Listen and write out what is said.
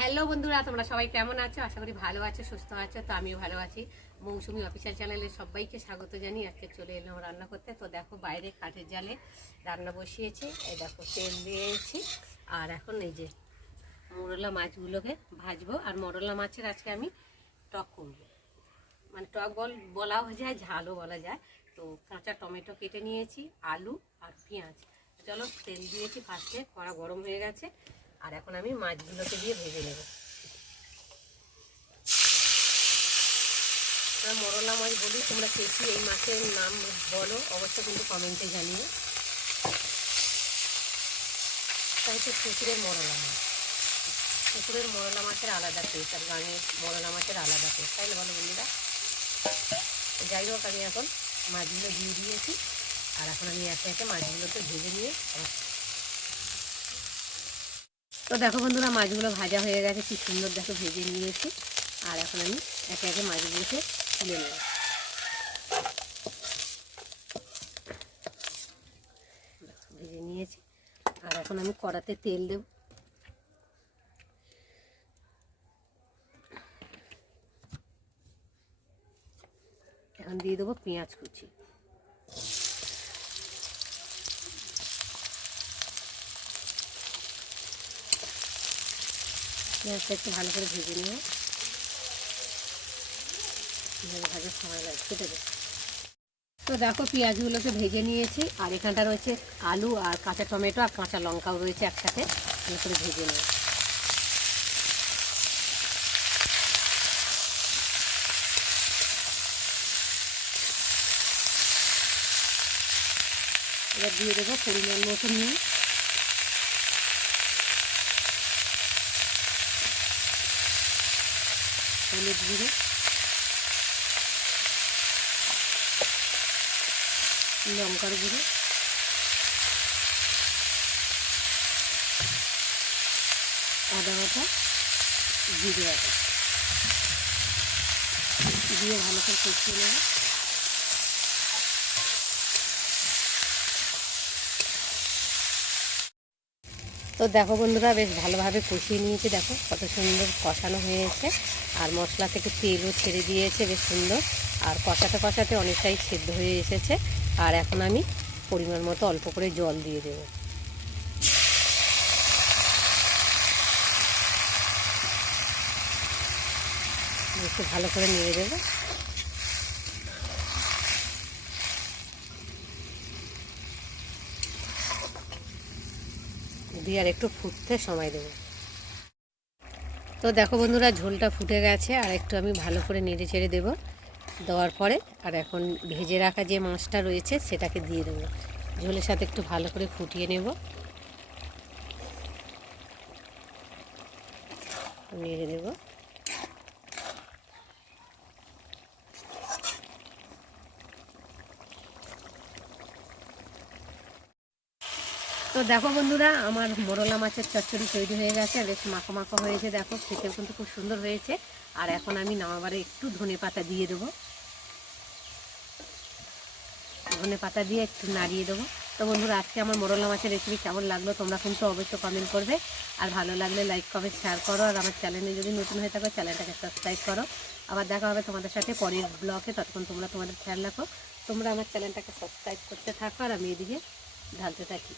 Hello বন্ধুরা, তোমরা সবাই কেমন আছো? আশা করি ভালো আছো, সুস্থ আছো। তো আমিও ভালো আছি। মৌসুমি অফিসিয়াল চ্যানেলে সবাইকে স্বাগত জানিয়ে আজকে চলে এলাম রান্না করতে। তো দেখো, বাইরে কাঠের জালে রান্না বসিয়েছি। এই দেখো, তেল দিয়েছি। আর এখন এই যে মোরলা মাছগুলোকে ভাজবো। আর মোরলা মাছের আজকে আমি টক করবো। মানে টক বলাও যায়, ঝালও বলা যায়। তো কাঁচা টমেটো কেটে নিয়েছি, আলু আর পেঁয়াজ। চলো, তেল দিয়েছি ফার্স্টে, কড়া গরম হয়ে গেছে। আর এখন আমি মাছগুলোকে দিয়ে ভেজে নেব। মোরলা মাছ বলি, তোমরা কে কি এই মাছের নাম বলো অবশ্যই কিন্তু কমেন্টে জানিও। এটা হচ্ছে পুকুরের মোরলা মাছ। পুকুরের মোরলা মাছের আলাদা টেস্ট আর গ্রামের মোরলা মাছের আলাদা টেস্ট, তাই না বলো বন্ধুরা? যাই হোক, আমি এখন মাছগুলো দিয়ে দিয়েছি। আর এখন আমি একে একে মাছগুলোকে ভেজে নিয়ে তো দেখো বন্ধুরা, মাছগুলো ভাজা হয়ে গেছে, কি সুন্দর দেখো ভেজে নিয়েছি। আর এখন আমি একে একে মাছগুলোকে তুলে নেব। ভেজে নিয়েছি। আর এখন আমি কড়াতে তেল দেব। এখন দিয়ে দেবো পেঁয়াজ কুচি। পেঁয়াজটা একটু ভালো করে ভেজে নেব। ভাজার সময় লাগছে দেবে। তো দেখো, পেঁয়াজগুলোকে ভেজে নিয়েছি। আর এখানটা রয়েছে আলু আর কাঁচা টমেটো আর কাঁচা লঙ্কাও রয়েছে একসাথে, ভালো করে ভেজে নেব। এবার দিয়ে দেবো পরিমাণ মতো নুন। হলুদ গুঁড়ো, লঙ্কার গুঁড়ো, আদা বাটা, জিরে বাটা দিয়ে ভালো করে কষিয়ে নেব। তো দেখো বন্ধুরা, বেশ ভালোভাবে কষিয়ে নিয়েছি। দেখো কত সুন্দর কষানো হয়েছে। আর মশলা থেকে তেলও ছেড়ে দিয়েছে বেশ সুন্দর। আর কষাতে কষাতে অনেকটাই সেদ্ধ হয়ে এসেছে। আর এখন আমি পরিমাণ মতো অল্প করে জল দিয়ে দেবো। একটু ভালো করে নেড়ে দেবো। দিয়ে আর একটু ফুটতে সময় দেবো। তো দেখো বন্ধুরা, ঝোলটা ফুটে গেছে। আর একটু আমি ভালো করে নেড়ে চেড়ে দেবো। দেওয়ার পরে আর এখন ভেজে রাখা যে মাছটা রয়েছে সেটাকে দিয়ে দেবো। ঝোলের সাথে একটু ভালো করে ফুটিয়ে নেব, নেড়ে দেব। তো দেখো বন্ধুরা, আমার মোরলা মাছের চচ্চড়ি তৈরি হয়ে গেছে। বেশ মাখো মাখো হয়েছে, দেখো খেতেও কিন্তু খুব সুন্দর হয়েছে। আর এখন আমি নামাবারে একটু ধনে পাতা দিয়ে দেবো। ধনে পাতা দিয়ে একটু নাড়িয়ে দেবো। তো বন্ধুরা, আজকে আমার মোরলা মাছের রেসিপি কেমন লাগলো তোমরা কিন্তু অবশ্যই কমেন্ট করবে। আর ভালো লাগলে লাইক কমেন্ট শেয়ার করো। আর আমার চ্যানেলে যদি নতুন হয়ে থাকো চ্যানেলটাকে সাবস্ক্রাইব করো। আবার দেখা হবে তোমাদের সাথে পরের ব্লগে। ততক্ষণ তোমরা তোমাদের খেয়াল রাখো। তোমরা আমার চ্যানেলটাকে সাবস্ক্রাইব করতে থাকো আর আমি এদিকে ঢালতে থাকি।